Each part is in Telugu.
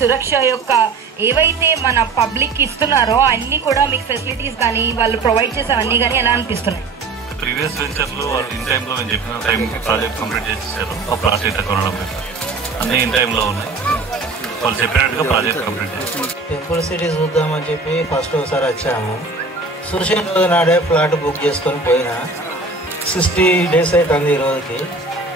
సురక్ష యొక్క ఏవైతే మన పబ్లిక్ ఇస్తున్నారో అన్ని కూడా మీకు ఫెసిలిటీస్ కానీ వాళ్ళు ప్రొవైడ్ చేసేవన్నీ కానీ ఎలా అనిపిస్తున్నాయి? ప్రీవియస్ వెంచర్లో వాళ్ళు ఇన్ టైంలో నేను చెప్పిన టైంకి ప్రాజెక్ట్ కంప్లీట్ చేసేసారు. ఆ ప్రాజెక్ట్ కొనడం అన్నీ ఇన్ టైంలో ఉన్నాయి. వాళ్ళు చెప్పినట్టుగా ప్రాజెక్ట్ కంప్లీట్ చేశారు. టెంపుల్ సిటీ చూద్దామని చెప్పి ఫస్ట్ ఒకసారి వచ్చాము. సురక్షణ రోజు నాడే ఫ్లాట్ బుక్ చేసుకొని పోయినా 60 days అవుతుంది ఈ రోజుకి.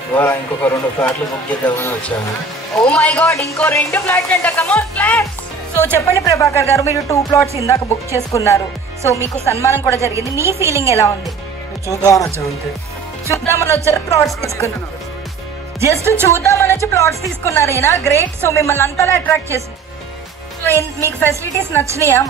ఇవాళ ఇంకొక 2 ఫ్లాట్లు బుక్ చేద్దామని వచ్చాము. ఓ మై గాడ్, ఇంకో 2 ఫ్లాట్స్ అంట. Come on claps. సో చెప్పండి ప్రభాకర్ గారు, మీరు 2 plots ఇందాక బుక్ చేసుకున్నారు. సో మీకు సన్మానం కూడా జరిగింది. మీ ఫీలింగ్ ఎలా ఉంది? చూద్దామని వచ్చాము అంతే. చూద్దామని వచ్చారు, ప్లాట్స్ తీసుకున్నారు. జస్ట్ చూద్దామని వచ్చి ప్లాట్స్ తీసుకున్నారు. ఏనా గ్రేట్. సో మిమ్మల్ని అంతలా అట్రాక్ట్ చేసింది. సో మీకు ఫెసిలిటీస్ నచ్చినాయా?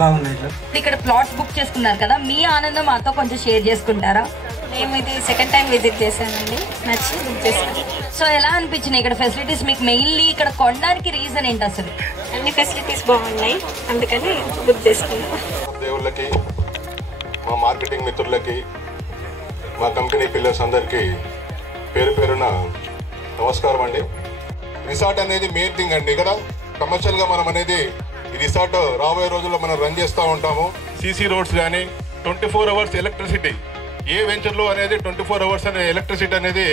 బాగున్నాయి. ఇక్కడ ప్లాట్స్ బుక్ చేసుకున్నారు కదా, మీ ఆనందం మాతో కొంచెం షేర్ చేసుకుంటారా? మేము ఇది సెకండ్ టైం విజిట్ చేశానండి, నచ్చి బుక్ చేశాను. సో ఎలా అనిపించినాయి ఇక్కడ ఫెసిలిటీస్ మీకు? మెయిన్లీ ఇక్కడ కొనడానికి రీజన్ ఏంటి అసలు? అన్ని ఫెసిలిటీస్ బాగున్నాయి, అందుకని బుక్ చేసుకున్నాం. దేవుళ్ళకి, మా మార్కెటింగ్ మిత్రులకి, మా కంపెనీ పిల్లర్స్ అందరికీ పేరు పేరున నమస్కారం అండి. రిసార్ట్ అనేది మెయిన్ థింగ్ అండి. ఇక్కడ కమర్షియల్గా మనం అనేది ఈ రిసార్ట్ రాబోయే రోజుల్లో మనం రన్ చేస్తూ ఉంటాము. సీసీ రోడ్స్ కానీ 24 hours ఎలక్ట్రిసిటీ ఏ వెంచర్లో అనేది 24 hours అనే ఎలక్ట్రిసిటీ అనేది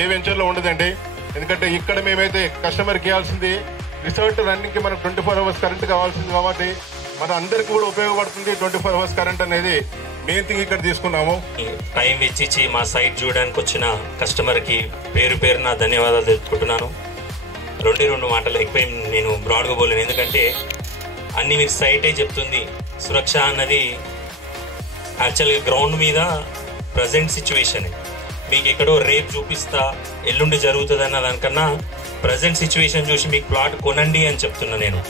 ఏ వెంచర్లో ఉండదండి. ఎందుకంటే ఇక్కడ మేమైతే కస్టమర్కి ఇవ్వాల్సింది రిసార్ట్ రన్నింగ్కి మనకు 24 hours కరెంట్ కావాల్సింది కాబట్టి మన అందరికీ కూడా ఉపయోగపడుతుంది. 24 hours కరెంట్ అనేది మెయిన్ థింగ్ ఇక్కడ తీసుకున్నాము. టైం వెచ్చించి మా సైట్ చూడడానికి వచ్చిన కస్టమర్కి పేరు పేరున ధన్యవాదాలు తెలుపుకుంటున్నాను. 2 మాటలు ఎక్కువ నేను బ్రాడ్గా పోలేను, ఎందుకంటే అన్ని మీకు సైటే చెప్తుంది. సురక్ష అన్నది యాక్చువల్గా గ్రౌండ్ మీద ప్రజెంట్ సిచ్యువేషన్. మీకు ఎక్కడో రేపు చూపిస్తా ఎల్లుండి జరుగుతుంది అన్న దానికన్నా ప్రజెంట్ సిచ్యువేషన్ చూసి మీకు ప్లాట్ కొనండి అని చెప్తున్నా. నేను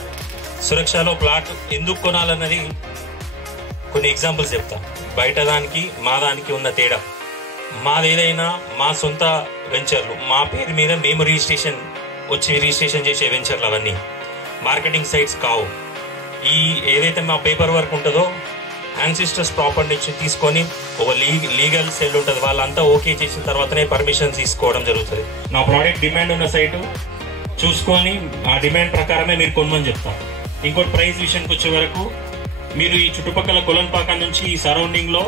సురక్షలో ప్లాట్ ఎందుకు కొనాలన్నది కొన్ని ఎగ్జాంపుల్స్ చెప్తా. బయట దానికి మా దానికి ఉన్న తేడా, మాదేదైనా మా సొంత వెంచర్లు, మా పేరు మీద మేము రిజిస్ట్రేషన్ చేసే వెంచర్లు అవన్నీ మార్కెటింగ్ సైట్స్ కావు. ఈ ఏదైతే మా పేపర్ వర్క్ ఉంటుందో యాన్సిస్టర్స్ ప్రాపర్టీ నుంచి తీసుకొని ఒక లీగల్ సెల్ ఉంటుంది, వాళ్ళంతా ఓకే చేసిన తర్వాతనే పర్మిషన్ తీసుకోవడం జరుగుతుంది. నా ప్రోడక్ట్ డిమాండ్ ఉన్న సైటు చూసుకొని ఆ డిమాండ్ ప్రకారమే మీరు కొనమని చెప్తాను. ఇంకోటి ప్రైస్ విషయానికి వచ్చే వరకు మీరు ఈ చుట్టుపక్కల కొలన్పాక నుంచి ఈ సరౌండింగ్లో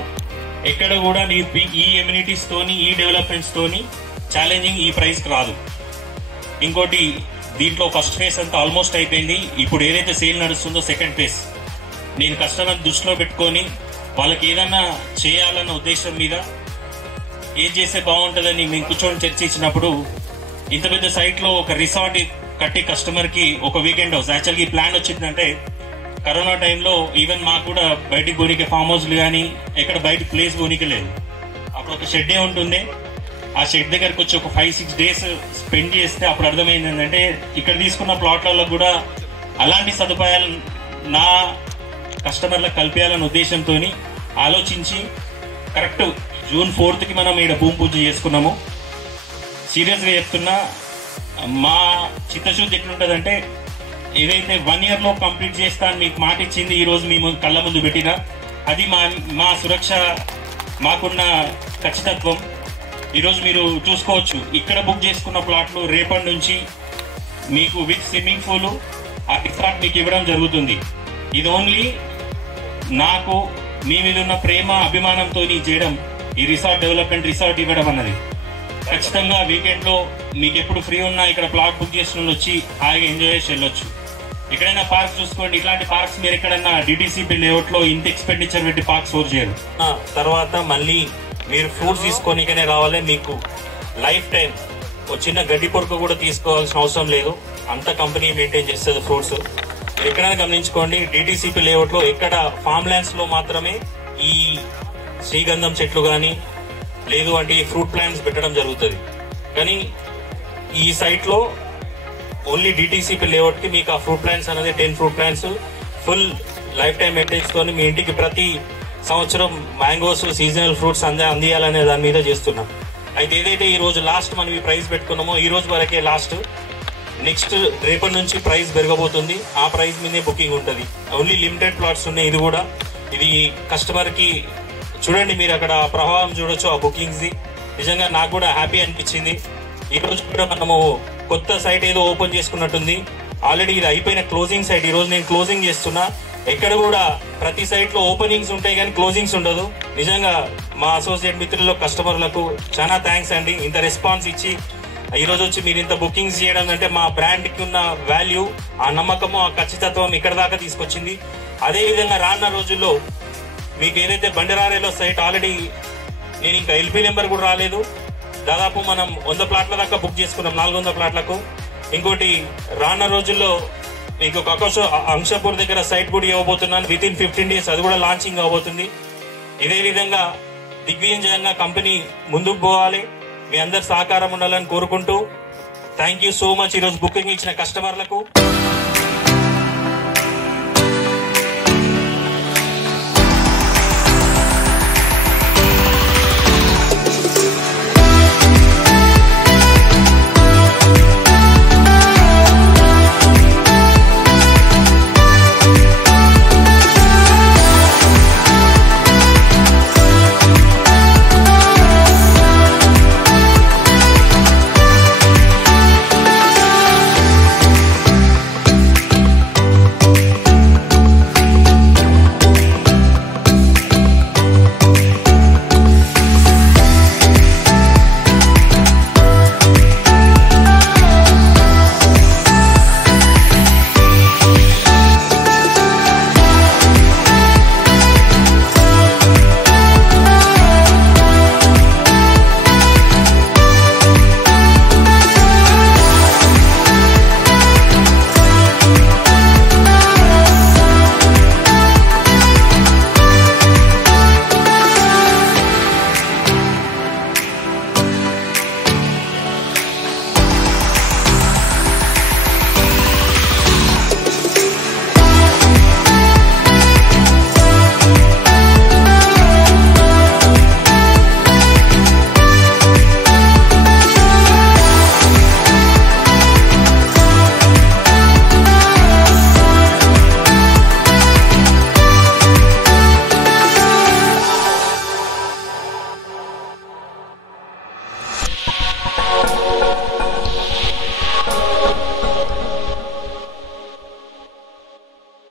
ఎక్కడ కూడా మీరు ఈ ఎమ్యూనిటీస్ తోని ఈ డెవలప్మెంట్స్ తోని ఛాలెంజింగ్ ఈ ప్రైస్కి రాదు. ఇంకోటి దీంట్లో ఫస్ట్ ఫేజ్ అంతా ఆల్మోస్ట్ అయిపోయింది. ఇప్పుడు ఏదైతే సేల్ నడుస్తుందో సెకండ్ ఫేజ్ నేను కస్టమర్ దృష్టిలో పెట్టుకొని వాళ్ళకి ఏదన్నా చేయాలన్న ఉద్దేశం మీద ఏం చేస్తే బాగుంటుందని మేము కూర్చొని చర్చించినప్పుడు ఇంత పెద్ద సైట్లో ఒక రిసార్ట్ కట్టి కస్టమర్కి ఒక వీకెండ్ హౌస్ యాక్చువల్గా ఈ ప్లాన్ వచ్చిందంటే కరోనా టైంలో ఈవెన్ మాకు కూడా బయటికి పోనీకే ఫామ్ హౌస్లు కానీ ఎక్కడ బయట ప్లేస్ పోనీకే లేదు. అప్పుడు ఒక షెడ్డే ఉంటుంది. ఆ షెడ్ దగ్గరకు వచ్చి ఒక 5-6 days స్పెండ్ చేస్తే అప్పుడు అర్థమైంది ఏంటంటే ఇక్కడ తీసుకున్న ప్లాట్లలో కూడా అలాంటి సదుపాయాలు నా కస్టమర్లకు కల్పించాలన్న ఉద్దేశంతో ఆలోచించి కరెక్ట్ June 4th మనం ఇక్కడ భూమి పూజ చేసుకున్నాము. సీరియస్గా చెప్తున్నా, మా చిత్తశుద్ధి ఎట్లుంటుందంటే ఏదైతే 1 yearలో కంప్లీట్ చేస్తా అని మీకు మాట ఇచ్చింది ఈరోజు మేము కళ్ళ ముందు పెట్టినా అది మా సురక్ష మాకున్న ఖచ్చితత్వం. ఈరోజు మీరు చూసుకోవచ్చు ఇక్కడ బుక్ చేసుకున్న ప్లాట్లు రేపటి నుంచి మీకు విత్ స్విమ్మింగ్ పూల్ ఆ రిసార్ట్ మీకు ఇవ్వడం జరుగుతుంది. ఇది ఓన్లీ నాకు మీ మీద ఉన్న ప్రేమ అభిమానంతో చేయడం ఈ రిసార్ట్ డెవలప్మెంట్ రిసార్ట్ ఇవ్వడం అన్నది. ఖచ్చితంగా వీకెండ్లో మీకు ఎప్పుడు ఫ్రీ ఉన్నా ఇక్కడ ప్లాట్ బుక్ చేసిన వచ్చి హాయిగా ఎంజాయ్ చేసి వెళ్ళొచ్చు. ఎక్కడైనా పార్క్ చూసుకోండి, ఇట్లాంటి పార్క్స్ మీరు ఎక్కడైనా డిటిసిపి లేఅవుట్లో ఇంత ఎక్స్పెండిచర్ పెట్టి పార్క్ స్టోర్ చేయరు. తర్వాత మళ్ళీ మీరు ఫ్రూట్స్ తీసుకోనికనే రావాలి. మీకు లైఫ్ టైం చిన్న గడ్డి పొరకు కూడా తీసుకోవాల్సిన అవసరం లేదు, అంత కంపెనీ మెయింటైన్ చేస్తుంది ఫ్రూట్స్. ఎక్కడైనా గమనించుకోండి, డిటిసిపి లేఅవుట్లో ఎక్కడ ఫామ్ ల్యాండ్స్లో మాత్రమే ఈ శ్రీగంధం చెట్లు కానీ లేదు అంటే ఈ ఫ్రూట్ ప్లాంట్స్ పెట్టడం జరుగుతుంది. కానీ ఈ సైట్లో ఓన్లీ డిటిసిపి లేఅవుట్కి మీకు ఆ ఫ్రూట్ ప్లాంట్స్ అనేది 10 fruit plants full life time maintenance తోని మీ ఇంటికి ప్రతి సంవత్సరం మ్యాంగోస్ సీజనల్ ఫ్రూట్స్ అందియాలనే దాని మీద చేస్తున్నాం. అయితే ఏదైతే ఈ రోజు లాస్ట్ మనం ఈ ప్రైస్ పెట్టుకున్నామో ఈ రోజు వరకే లాస్ట్. నెక్స్ట్ రేపటి నుంచి ప్రైస్ పెరగబోతుంది, ఆ ప్రైస్ మీదే బుకింగ్ ఉంటుంది. ఓన్లీ లిమిటెడ్ ప్లాట్స్ ఉన్నాయి. ఇది కస్టమర్కి చూడండి, మీరు అక్కడ ప్రభావం చూడొచ్చు ఆ బుకింగ్స్ది. నిజంగా నాకు కూడా హ్యాపీ అనిపించింది. ఈ రోజు కూడా మనము కొత్త సైట్ ఏదో ఓపెన్ చేసుకున్నట్టుంది. ఆల్రెడీ ఇది అయిపోయిన క్లోజింగ్ సైట్. ఈరోజు నేను క్లోజింగ్ చేస్తున్నా. ఎక్కడ కూడా ప్రతి సైట్ లో ఓపెనింగ్స్ ఉంటాయి కానీ క్లోజింగ్స్ ఉండదు. నిజంగా మా అసోసియేట్ మిత్రులకు కస్టమర్లకు చాలా థ్యాంక్స్ అండి. ఇంత రెస్పాన్స్ ఇచ్చి ఈరోజు వచ్చి మీరు ఇంత బుకింగ్స్ చేయడం అంటే మా బ్రాండ్కి ఉన్న వాల్యూ, ఆ నమ్మకము, ఆ ఖచ్చితత్వం ఇక్కడ దాకా తీసుకొచ్చింది. అదేవిధంగా రానున్న రోజుల్లో మీకు ఏదైతే బండరారేలో సైట్ ఆల్రెడీ నేను ఇంకా ఎల్పీ నెంబర్ కూడా రాలేదు. దాదాపు మనం 100 ప్లాట్ల దాకా బుక్ చేసుకున్నాం, 400 ప్లాట్లకు. ఇంకోటి రానున్న రోజుల్లో మీకు అంశపూర్ దగ్గర సైట్ కూడా ఇవ్వబోతున్నాను. వితిన్ 15 days అది కూడా లాంచింగ్ అవబోతుంది. ఇదే విధంగా దిగ్విజయంగా కంపెనీ ముందుకు పోవాలి. మీ అందరి సహకారం ఉండాలని కోరుకుంటూ థ్యాంక్ యూ సో మచ్ ఈరోజు బుకింగ్ ఇచ్చిన కస్టమర్లకు.